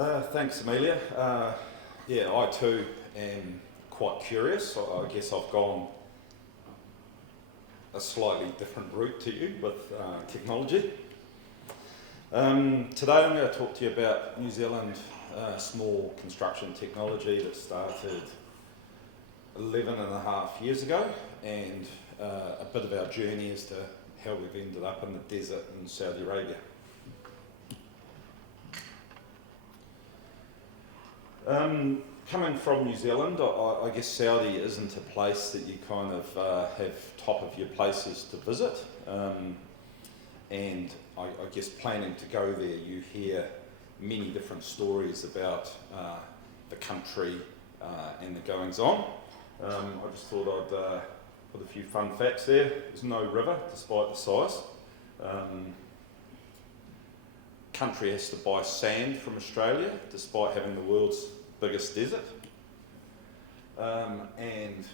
Thanks, Amelia. Yeah, I too am quite curious. I guess I've gone a slightly different route to you with technology. Today I'm going to talk to you about New Zealand small construction technology that started 11 and a half years ago, and a bit of our journey as to how we've ended up in the desert in Saudi Arabia. Coming from New Zealand, I guess Saudi isn't a place that you kind of have top of your places to visit, and I guess planning to go there, you hear many different stories about the country and the goings on. I just thought I'd put a few fun facts there. There's no river despite the size. Country has to buy sand from Australia despite having the world's biggest desert, and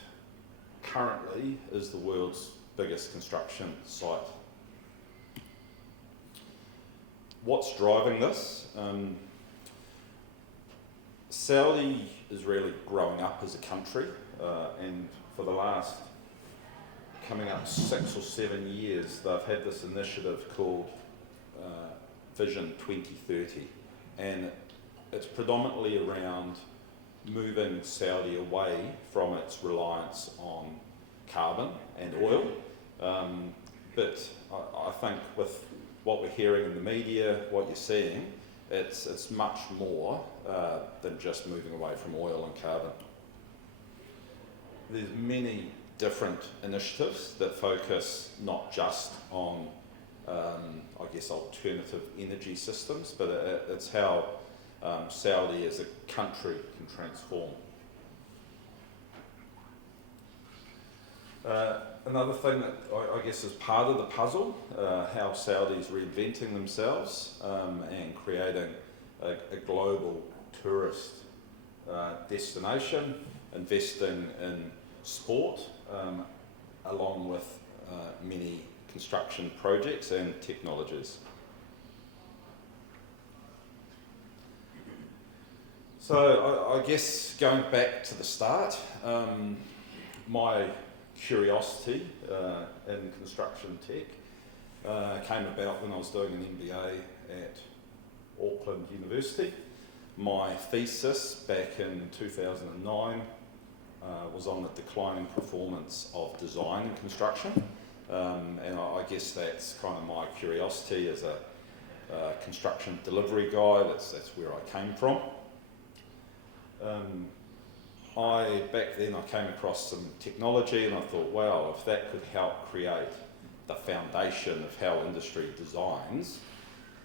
currently is the world's biggest construction site. What's driving this? Saudi is really growing up as a country, and for the last coming up 6 or 7 years they've had this initiative called Vision 2030, and it's predominantly around moving Saudi away from its reliance on carbon and oil, but I think with what we're hearing in the media, what you're seeing, it's much more than just moving away from oil and carbon. There's many different initiatives that focus not just on I guess alternative energy systems, but it's how Saudi as a country can transform. Another thing that I guess is part of the puzzle, how Saudi is reinventing themselves and creating a global tourist destination, investing in sport, along with many construction projects and technologies. So I guess going back to the start, my curiosity in construction tech came about when I was doing an MBA at Auckland University. My thesis back in 2009 was on the declining performance of design and construction, and I guess that's kind of my curiosity as a construction delivery guy. That's where I came from. Back then I came across some technology and I thought, wow, if that could help create the foundation of how industry designs,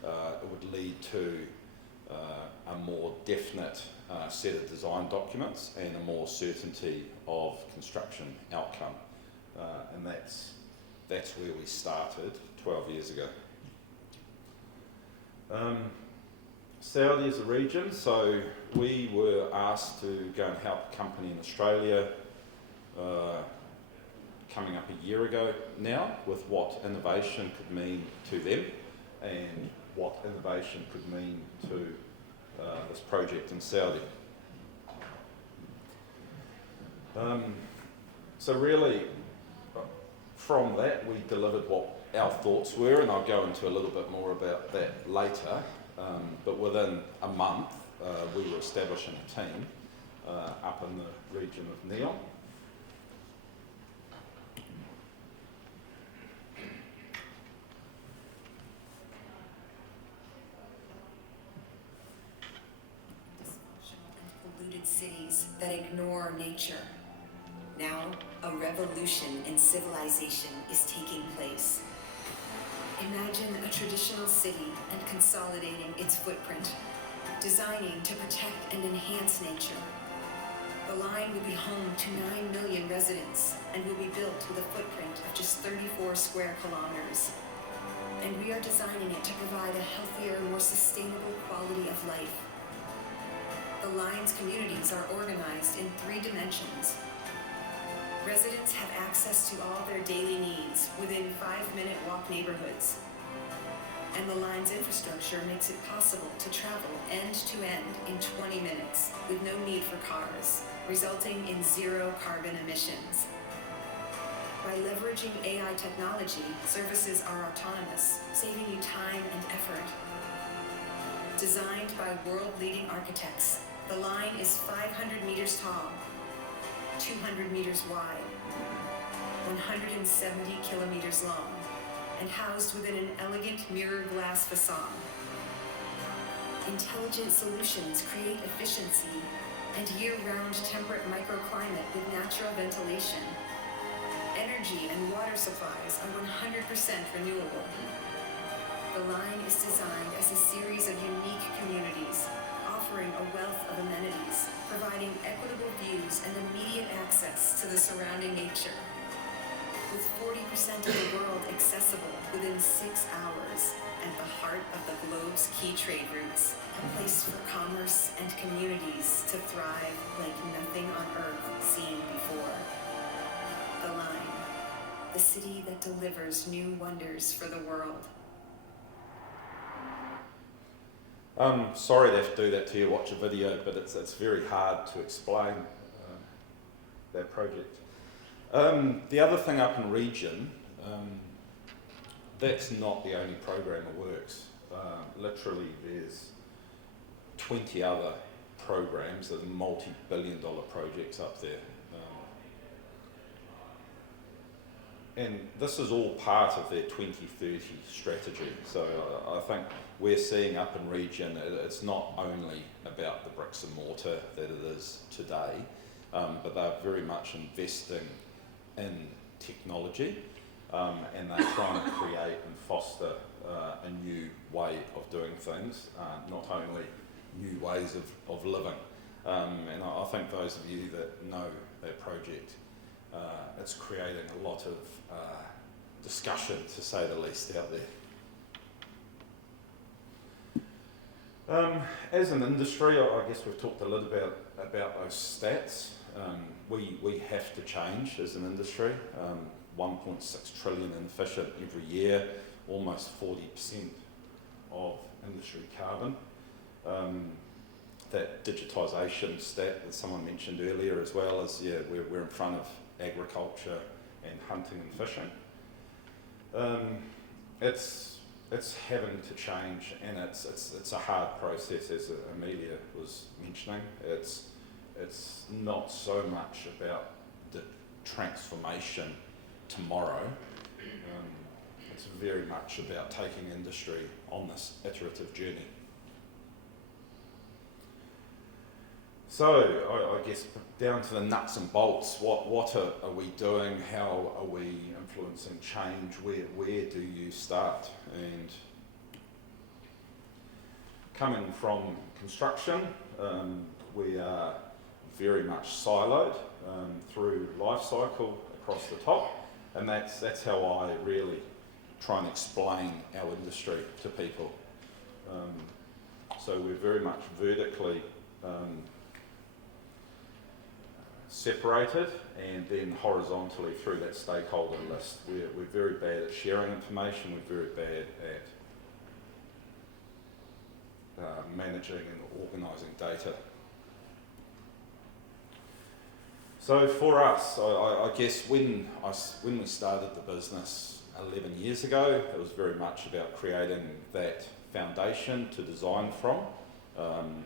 it would lead to a more definite set of design documents and a more certainty of construction outcome, and that's where we started 12 years ago. Saudi is a region, so we were asked to go and help a company in Australia coming up a year ago now with what innovation could mean to them and what innovation could mean to this project in Saudi. So really, from that we delivered what our thoughts were, and I'll go into a little bit more about that later. But within a month, we were establishing a team up in the region of Neom. Dysfunctional and polluted cities that ignore nature. Now, a revolution in civilization is taking place. Imagine a traditional city and consolidating its footprint, designing to protect and enhance nature. The line will be home to 9 million residents and will be built with a footprint of just 34 square kilometers. And we are designing it to provide a healthier, more sustainable quality of life. The line's communities are organized in 3 dimensions. Residents have access to all their daily needs within 5-minute walk neighborhoods. and the line's infrastructure makes it possible to travel end-to-end in 20 minutes with no need for cars, resulting in zero carbon emissions. By leveraging AI technology, services are autonomous, saving you time and effort. Designed by world-leading architects, the line is 500 meters tall, 200 meters wide, 170 kilometers long, and housed within an elegant mirror glass facade. Intelligent solutions create efficiency and year-round temperate microclimate with natural ventilation. Energy and water supplies are 100% renewable. The line is designed as a series of unique communities, offering a wealth of amenities, providing equitable views and immediate access to the surrounding nature. With 40% of the world accessible within 6 hours, at the heart of the globe's key trade routes, a place for commerce and communities to thrive like nothing on Earth seen before. The Line, the city that delivers new wonders for the world. Sorry to have to do that to you, watch a video, but it's very hard to explain that project. The other thing up in region, that's not the only program that works. Literally there's 20 other programs that are multi-billion-dollar projects up there. And this is all part of their 2030 strategy. So I think we're seeing up in region, it's not only about the bricks and mortar that it is today, but they're very much investing in technology, and they're trying to create and foster a new way of doing things, not only new ways of living. And I think those of you that know that project, it's creating a lot of discussion, to say the least, out there. As an industry, I guess we've talked a little bit about those stats. We have to change as an industry. 1.6 trillion inefficient every year, almost 40% of industry carbon. That digitisation stat that someone mentioned earlier as well is, yeah, we're in front of agriculture and hunting and fishing. It's having to change, and it's a hard process, as Amelia was mentioning. It's not so much about the transformation tomorrow. It's very much about taking industry on this iterative journey. So I guess down to the nuts and bolts, what are we doing? How are we influencing change? Where do you start? And coming from construction, we are very much siloed through life cycle across the top, and that's how I really try and explain our industry to people. So we're very much vertically separated, and then horizontally through that stakeholder list. We're very bad at sharing information, we're very bad at managing and organising data. So for us, I guess when we started the business 11 years ago, it was very much about creating that foundation to design from. And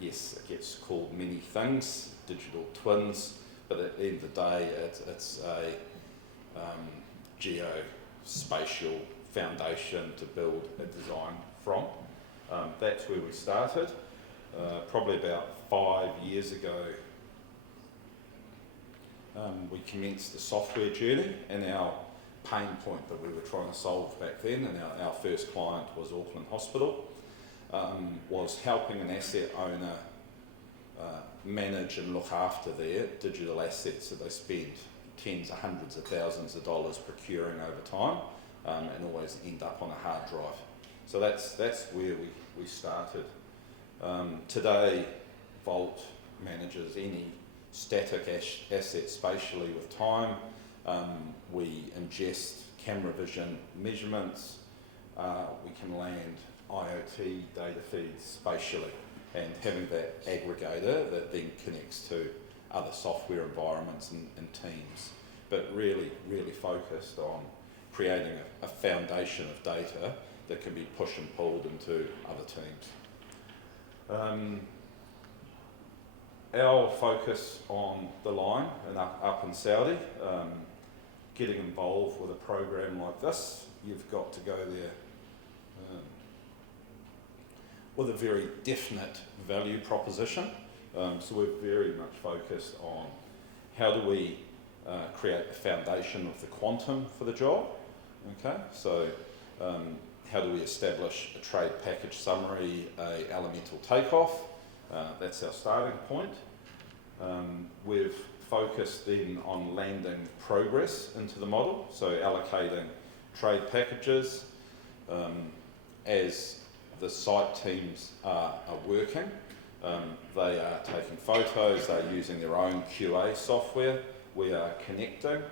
yes, it gets called many things, digital twins, but at the end of the day, it's a geospatial foundation to build a design from. That's where we started. Probably about 5 years ago, we commenced the software journey, and our pain point that we were trying to solve back then, and our first client was Auckland Hospital, was helping an asset owner manage and look after their digital assets that they spend tens of hundreds of thousands of dollars procuring over time, and always end up on a hard drive. So that's where we started. Today, Vault manages any static asset spatially with time. We ingest camera vision measurements, we can land IoT data feeds spatially, and having that aggregator that then connects to other software environments and teams, but really focused on creating a foundation of data that can be push and pulled into other teams. Our focus on the line and up in Saudi, getting involved with a program like this, you've got to go there with a very definite value proposition. So we're very much focused on how do we create the foundation of the quantum for the job. Okay, so how do we establish a trade package summary, a elemental takeoff? That's our starting point. We've focused then on landing progress into the model, so allocating trade packages as the site teams are working. They are taking photos, they're using their own QA software, we are connecting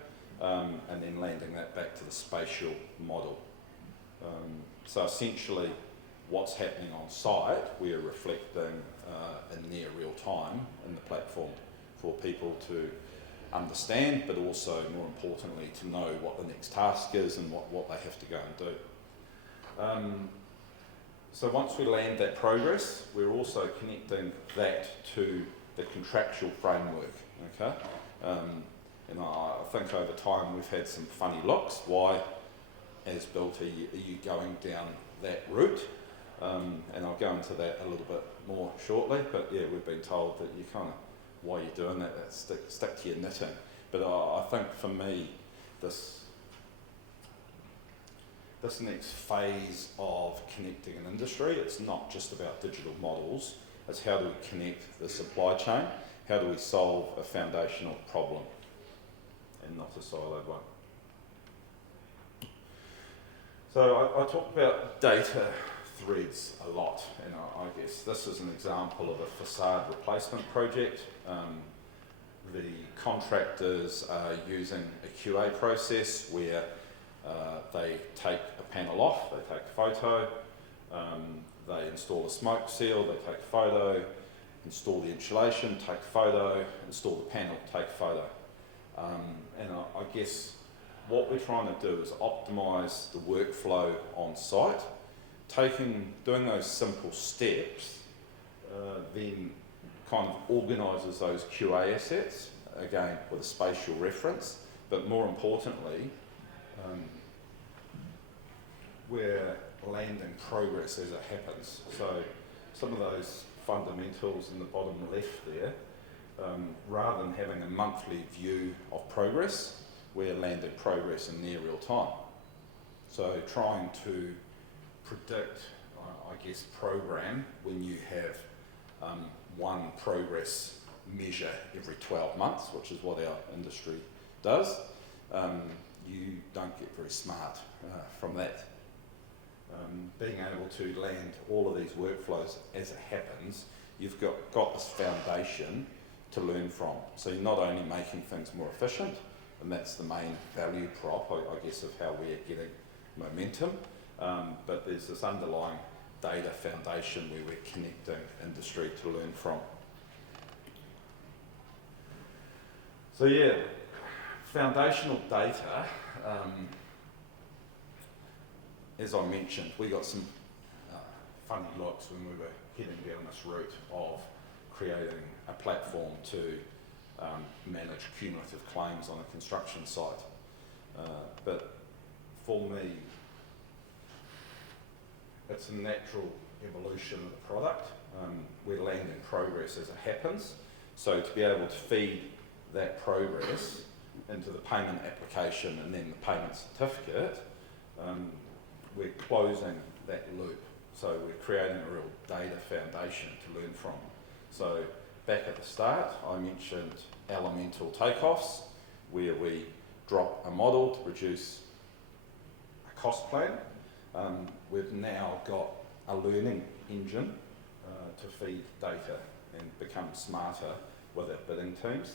and then landing that back to the spatial model. So essentially what's happening on site, we are reflecting in near real time in the platform for people to understand, but also more importantly to know what the next task is and what they have to go and do. So once we land that progress, we're also connecting that to the contractual framework, okay? And I think over time we've had some funny looks. Why, AsBuilt, are you going down that route? And I'll go into that a little bit more shortly, but yeah, we've been told that you kind of, why you're doing that, stick to your knitting. But I think for me, this next phase of connecting an industry, it's not just about digital models, it's how do we connect the supply chain, how do we solve a foundational problem, and not a siloed one. So I talked about data threads a lot, and I guess this is an example of a facade replacement project. The contractors are using a QA process where they take a panel off, they take a photo, they install a smoke seal, they take a photo, install the insulation, take a photo, install the panel, take a photo. And I guess what we're trying to do is optimise the workflow on site. Doing those simple steps then kind of organises those QA assets, again with a spatial reference, but more importantly, we're landing progress as it happens. So some of those fundamentals in the bottom left there, rather than having a monthly view of progress, we're landing progress in near real time. So trying to predict, I guess, program when you have one progress measure every 12 months, which is what our industry does, you don't get very smart from that. Being able to land all of these workflows as it happens, you've got this foundation to learn from. So you're not only making things more efficient, and that's the main value prop, I guess, of how we're getting momentum, but there's this underlying data foundation where we're connecting industry to learn from. So yeah, foundational data, as I mentioned, we got some funny looks when we were heading down this route of creating a platform to manage cumulative claims on a construction site. But for me, it's a natural evolution of the product. We're landing progress as it happens. So to be able to feed that progress into the payment application and then the payment certificate, we're closing that loop. So we're creating a real data foundation to learn from. So back at the start, I mentioned elemental takeoffs, where we drop a model to produce a cost plan. We've now got a learning engine to feed data and become smarter with our bidding teams.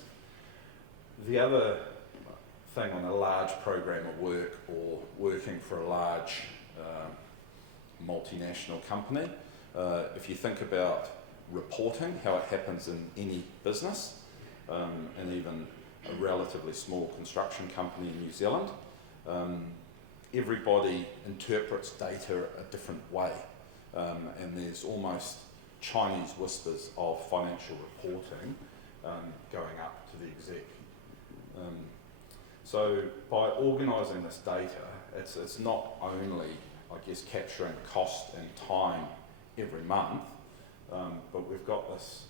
The other thing on a large program of work or working for a large multinational company. If you think about reporting, how it happens in any business, and even a relatively small construction company in New Zealand, everybody interprets data a different way, and there's almost Chinese whispers of financial reporting going up to the exec. So by organising this data, it's not only, I guess, capturing cost and time every month, but we've got this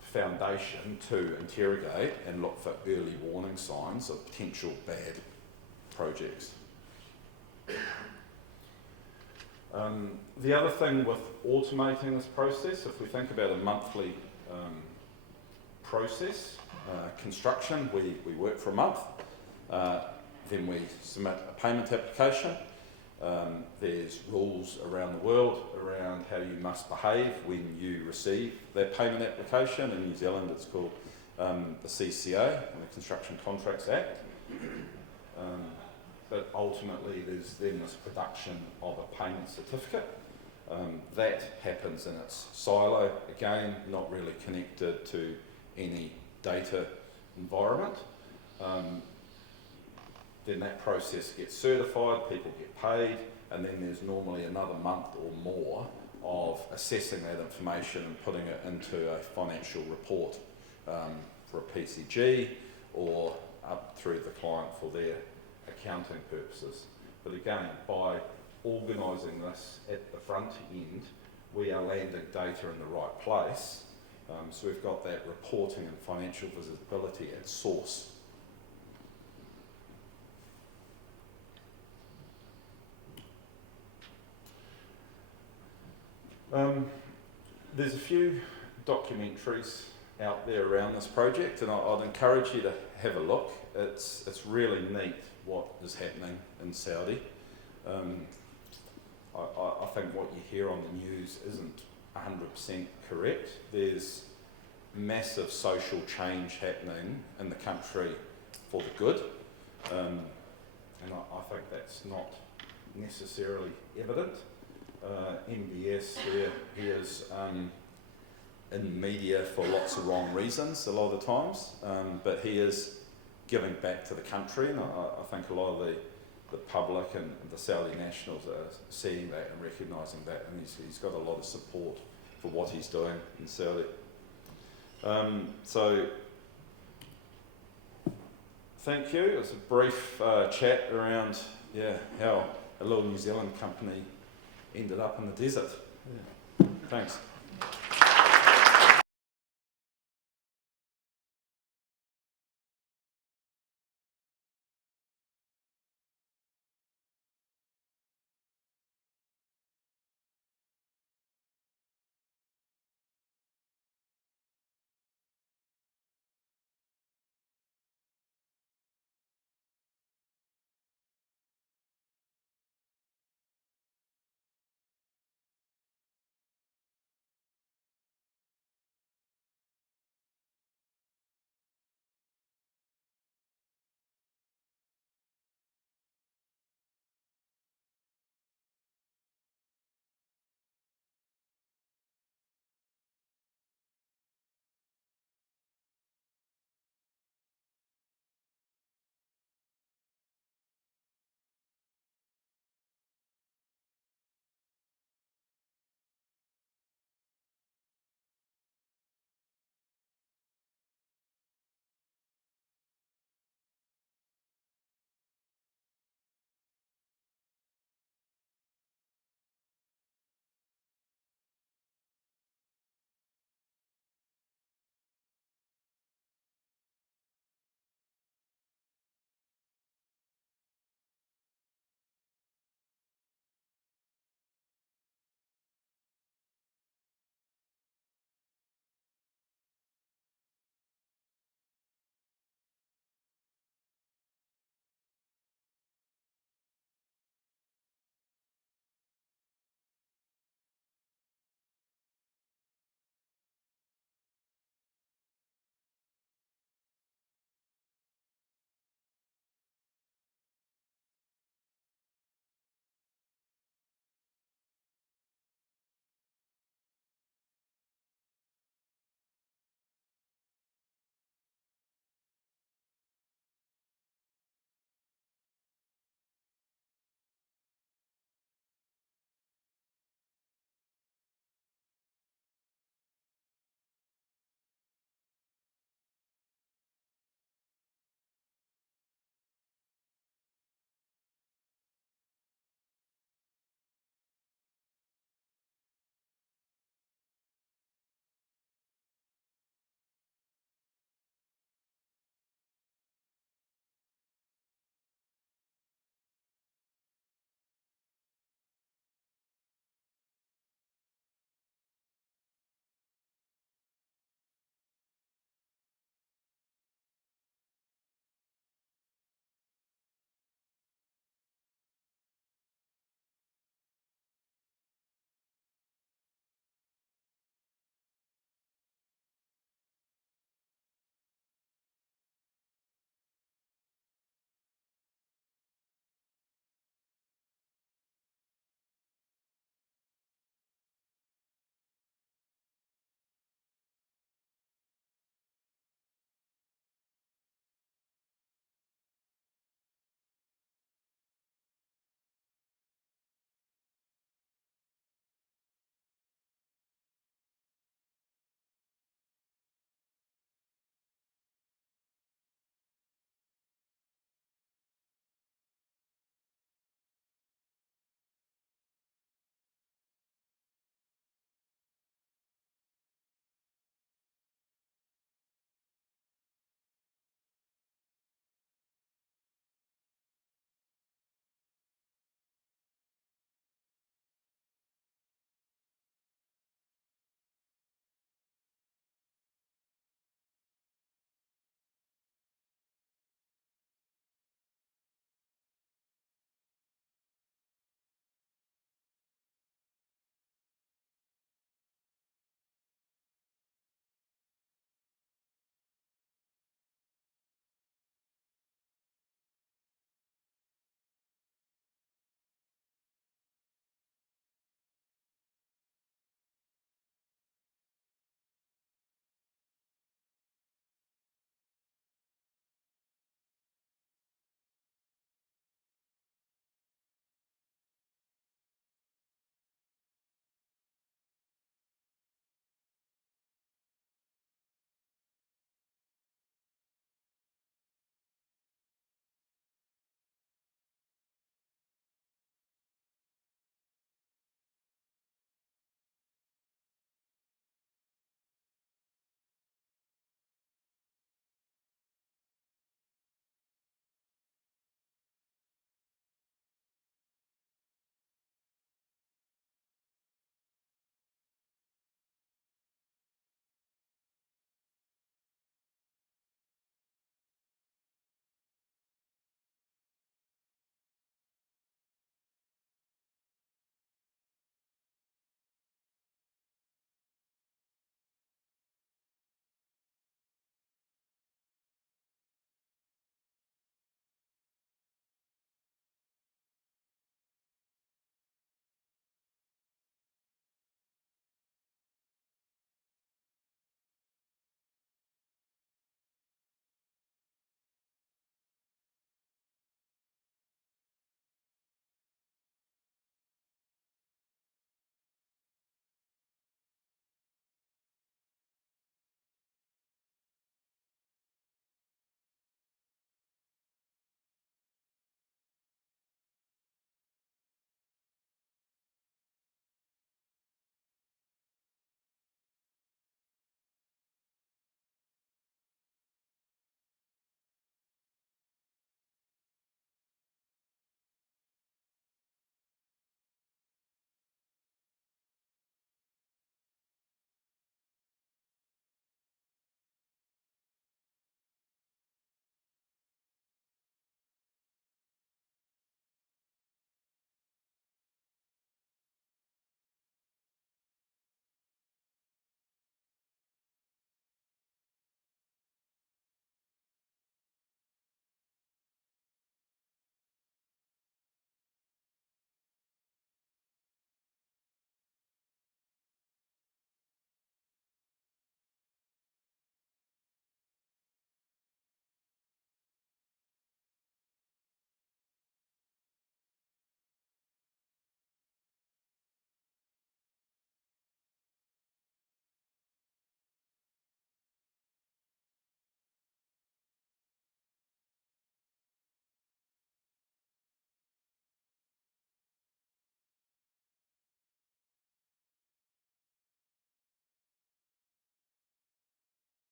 foundation to interrogate and look for early warning signs of potential bad projects. The other thing with automating this process, if we think about a monthly process, construction, we work for a month, then we submit a payment application. There's rules around the world around how you must behave when you receive that payment application. In New Zealand it's called the CCA, the Construction Contracts Act. But ultimately there's then this production of a payment certificate. That happens in its silo, again, not really connected to any data environment. Then that process gets certified, people get paid, and then there's normally another month or more of assessing that information and putting it into a financial report for a PCG or up through the client for their accounting purposes. But again, by organising this at the front end, we are landing data in the right place. So we've got that reporting and financial visibility at source. There's a few documentaries out there around this project, and I'd encourage you to have a look. It's really neat what is happening in Saudi. I think what you hear on the news isn't 100% correct. There's massive social change happening in the country for the good, and I think that's not necessarily evident. MBS, he is in media for lots of wrong reasons a lot of the times, but he is giving back to the country, and I think a lot of the public and the Saudi nationals are seeing that and recognising that, and he's got a lot of support for what he's doing in Saudi. So thank you. It's a brief chat around how a little New Zealand company ended up in the desert. Yeah. Thanks.